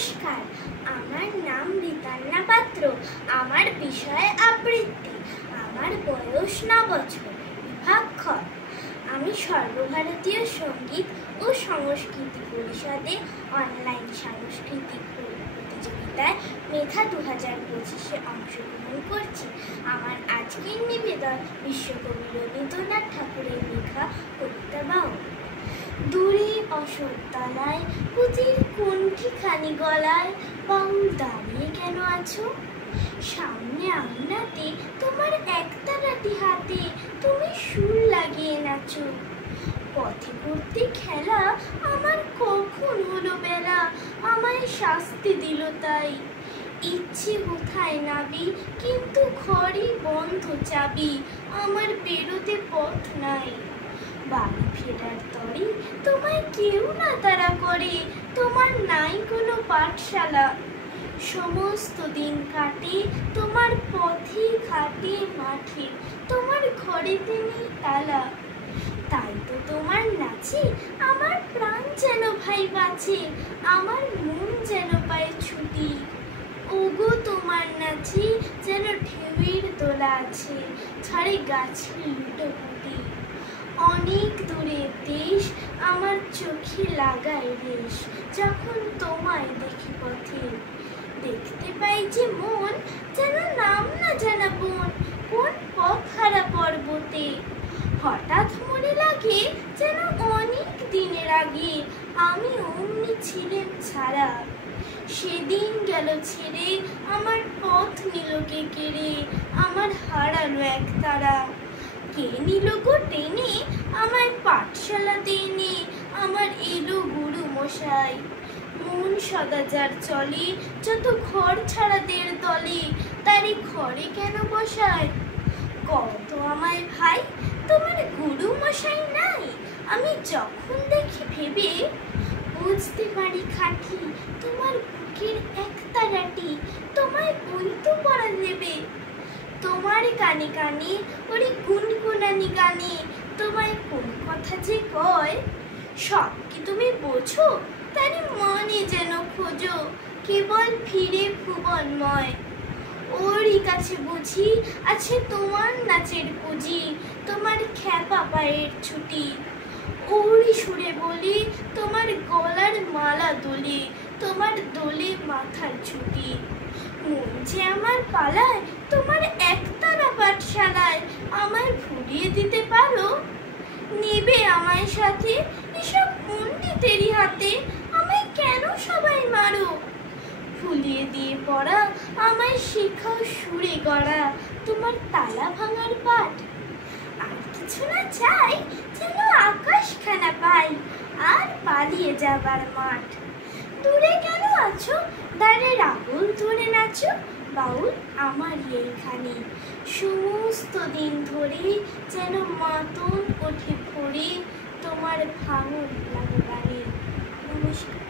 নমস্কার, আমার নাম ঋতান্না পাত্র। আমার বিষয় আবৃত্তি। আমার বয়স 9 বছর। বিভাগ খ। আমি সর্বভারতীয় সঙ্গীত ও সংস্কৃতি পরিষদে অনলাইন সাংস্কৃতিক প্রতিযোগিতায় মেধা 2025-এ অংশগ্রহণ করছি। আমার আজকের নিবেদন বিশ্বকবি রবীন্দ্রনাথ ঠাকুরের লেখা কবিতা বাউল। দূরে অশোকতলায় পুঁতির কুণ্ঠিখানি গলায় বাউল দাঁড়িয়ে কেন আছো? সামনে আঙিনাতে তোমার একতারাটি হাতে তুমি সুর লাগিয়ে নাচো। পথে পড়তে খেলা আমার কখন হলো বেলা, আমায় শাস্তি দিল তাই। ইচ্ছে কোথায় নাবি, কিন্তু ঘরই বন্ধ চাবি, আমার বেরোতে পথ নাই। বাড়ি ফেরার তরে তোমায় কেউ না তাড়া করে, তোমার নাই কোনো পাঠশালা। সমস্ত দিন কাটে তোমার পথে ঘাটে মাঠে, তোমার ঘরেতে নেই তালা। তাই তো তোমার নাচে আমার প্রাণ যেন ভাই বাঁচে, আমার মন যেন পায় ছুটি। ওগো তোমার নাচে যেন ঢেউয়ের দোলা আছে, ছাড়ে গাছের লুটোপুটি। অনেক দূরে দেশ আমার চোখে লাগায় রেশ, যখন তোমায় দেখি পথে। দেখতে পাই যে মন যেন নাম না জানা বন, কোন পথ হারা পর্বতে। হঠাৎ মনে লাগে যেন অনেক দিনের আগে আমি অমনি ছিলাম ছাড়া। সেদিন গেল ছেড়ে আমার পথ নিল কে কেড়ে, আমার হারালো এক তারা। কে নিল গো টেনে আমায় পাঠশালাতে এনে, আমার এলো গুরু মশাই। মন সদা যার চলে যত ঘর ছাড়াদের দলে, তারই ঘরে কেন বসায়? কত আমায় ভাই তোমার গুরু মশাই নাই, আমি যখন দেখি ভেবে বুঝতে পারি খাঁটি তোমার বুকের একতারাটি, তোমায় বই তো পড়া দেবে। তোমার কানে কানে ওরে গুনগুনানি গানে, তোমায় কোন কথা যে কয় সব কি তুমি বোঝো? তারই মানে যেন খোঁজো কেবল ফিরে ভুবনময়। ওরই কাছে বুঝি আছে তোমার নাচের পুঁজি, তোমার খ্যাপা পায়ের ছুটি। ওরই সুরে বলি তোমার গলার মালা দোলে, তোমার দোলে মাথার ছুটি। মন যে আমার পালায় তোমার একতারা পাঠশালায়, আমায় ভুলিয়ে দিতে পারো? নেবে আমায় সাথে এসব পণ্ডিতেরই হাতে, আমায় কেন সবাই মারো? ভুলিয়ে দিয়ে পড়া আমায় শেখাও সুরে গড়া, তোমার তালা ভাঙার পাঠ। আর কিছু না চাই যেন আকাশখানা পাই, আর পালিয়ে যাবার মাঠ। দূরে কেন আছো দ্বারের আগুন ধরে নাচো, বাউল আমারই এইখানে। সমস্ত দিন ধরে যেন মাতন ওঠে ভরে, তোমার ভাঙন লাগে গানে। নমস্কার।